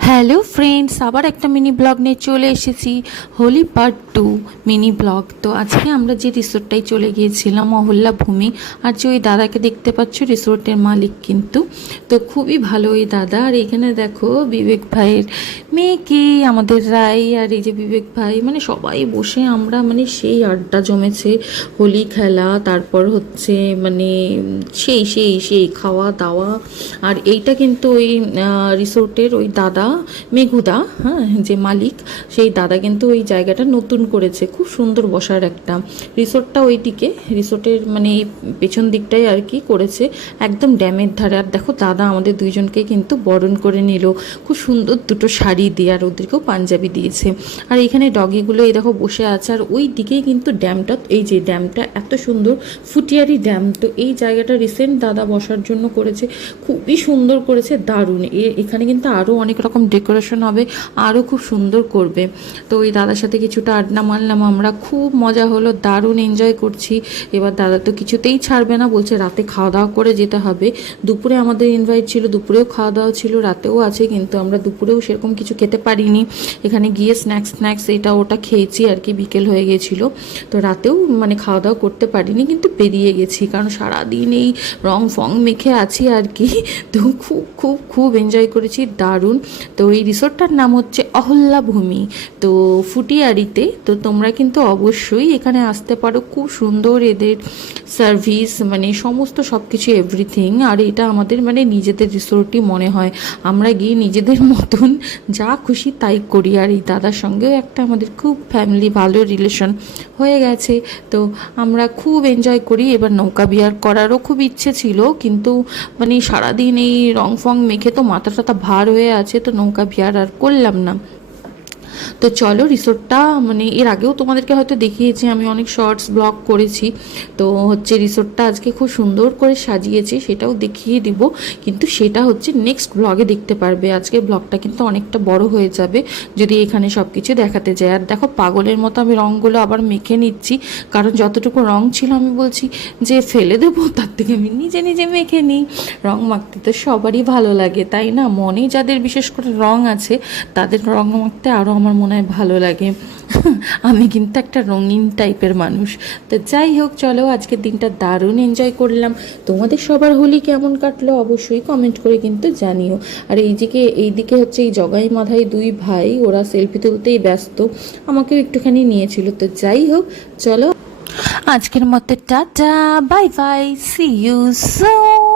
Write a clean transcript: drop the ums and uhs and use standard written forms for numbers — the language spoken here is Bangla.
হ্যালো ফ্রেন্ডস, আবার একটা মিনি ব্লগ নিয়ে চলে এসেছি। Holi part 2 mini vlog. তো আজকে আমরা যে রিসোর্টটাই চলে গিয়েছিলাম অহল্যা ভূমি, আর যে ওই দাদাকে দেখতে পাচ্ছ রিসোর্টের মালিক কিন্তু, তো খুবই ভালো ওই দাদা। আর এখানে দেখো বিবেক ভাইয়ের মেয়েকে আমাদের রাই, আর এই যে বিবেক ভাই, মানে সবাই বসে আমরা মানে সেই আড্ডা জমেছে, হোলি খেলা, তারপর হচ্ছে মানে সেই সেই সেই খাওয়া দাওয়া। আর এইটা কিন্তু ওই রিসোর্টের ওই দাদা মেঘুদা, হ্যাঁ, যে মালিক, সেই দাদা কিন্তু ওই জায়গাটা নতুন করেছে, খুব সুন্দর বসার একটা। রিসোর্টটা ওইদিকে, রিসোর্টের মানে পেছন দিকটাই আর কি করেছে, একদম ড্যামের ধারে। আর দেখো দাদা আমাদের দুইজনকে কিন্তু বরণ করে নিল খুব সুন্দর দুটো শাড়ি দিয়ে, আর ওদেরকেও পাঞ্জাবি দিয়েছে। আর এখানে ডগিগুলো এই দেখো বসে আছে, আর ওই দিকেই কিন্তু ড্যামটা, এই যে ড্যামটা এত সুন্দর ফুটিয়ারি ড্যাম। তো এই জায়গাটা রিসেন্ট দাদা বসার জন্য করেছে, খুবই সুন্দর করেছে, দারুণ। এখানে কিন্তু আরও অনেক রকম ডেকোরেশন হবে, আরও খুব সুন্দর করবে। তো ওই দাদার সাথে কিছুটা আড্ডা মারলাম আমরা, খুব মজা হলো, দারুণ এনজয় করছি। এবার দাদা তো কিছুতেই ছাড়বে না, বলছে রাতে খাওয়া দাওয়া করে যেতে হবে। দুপুরে আমাদের ইনভাইট ছিল, দুপুরেও খাওয়া দাওয়া ছিল, রাতেও আছে, কিন্তু আমরা দুপুরেও সেরকম কিছু খেতে পারিনি। এখানে গিয়ে স্ন্যাক্স এটা ওটা খেয়েছি আর কি, বিকেল হয়ে গেছিলো। তো রাতেও মানে খাওয়া দাওয়া করতে পারিনি, কিন্তু বেরিয়ে গেছি, কারণ সারাদিন এই রং ফং মেখে আছি আর কি। তো খুব খুব খুব এনজয় করেছি, দারুণ। তো এই রিসোর্টটার নাম হচ্ছে অহল্যা ভূমি, তো ফুটিয়ারিতে। তো তোমরা কিন্তু অবশ্যই এখানে আসতে পারো, খুব সুন্দর এদের সার্ভিস, মানে সমস্ত সব কিছু এভরিথিং। আর এটা আমাদের মানে নিজেদের রিসোর্টই মনে হয়, আমরা গিয়ে নিজেদের মতন যা খুশি তাই করি। আর এই দাদার সঙ্গেও একটা আমাদের খুব ফ্যামিলি ভালো রিলেশন হয়ে গেছে, তো আমরা খুব এনজয় করি। এবার নৌকা বিহার করারও খুব ইচ্ছে ছিল, কিন্তু মানে সারাদিন এই রং ফং মেখে তো মাথা টাথা ভার হয়ে আছে, তো নৌকা বিহার আর করলাম না। তো চলো, রিসোর্টটা মানে এর আগেও তোমাদেরকে হয়তো দেখিয়েছি, আমি অনেক শর্টস ব্লগ করেছি। তো হচ্ছে রিসোর্টটা আজকে খুব সুন্দর করে সাজিয়েছি, সেটাও দেখিয়ে দিব, কিন্তু সেটা হচ্ছে নেক্সট ব্লগে দেখতে পারবে। আজকে ব্লগটা কিন্তু অনেকটা বড় হয়ে যাবে যদি এখানে সব কিছু দেখাতে যাই। আর দেখো পাগলের মতো আমি রঙগুলো আবার মেখে নিচ্ছি, কারণ যতটুকু রঙ ছিল আমি বলছি যে ফেলে দেবো, তার থেকে আমি নিজে নিজে মেখে নিই। রঙ মাখতে তো সবারই ভালো লাগে, তাই না? মনে যাদের বিশেষ করে রঙ আছে, তাদের রঙ মাখতে আরও আমার মনে হয় ভালো লাগে। আমি কিন্তু একটা রঙিন টাইপের মানুষ। তো যাই হোক, চলো, আজকের দিনটা দারুণ এনজয় করলাম। তোমাদের সবার হোলি কেমন কাটলো অবশ্যই কমেন্ট করে কিন্তু জানিও। আর এইদিকে হচ্ছে এই জগাই মাথায় দুই ভাই, ওরা সেলফি তুলতেই ব্যস্ত, আমাকেও একটুখানি নিয়েছিল। তো যাই হোক, চলো, আজকের মতো tata, bye bye, see you soon.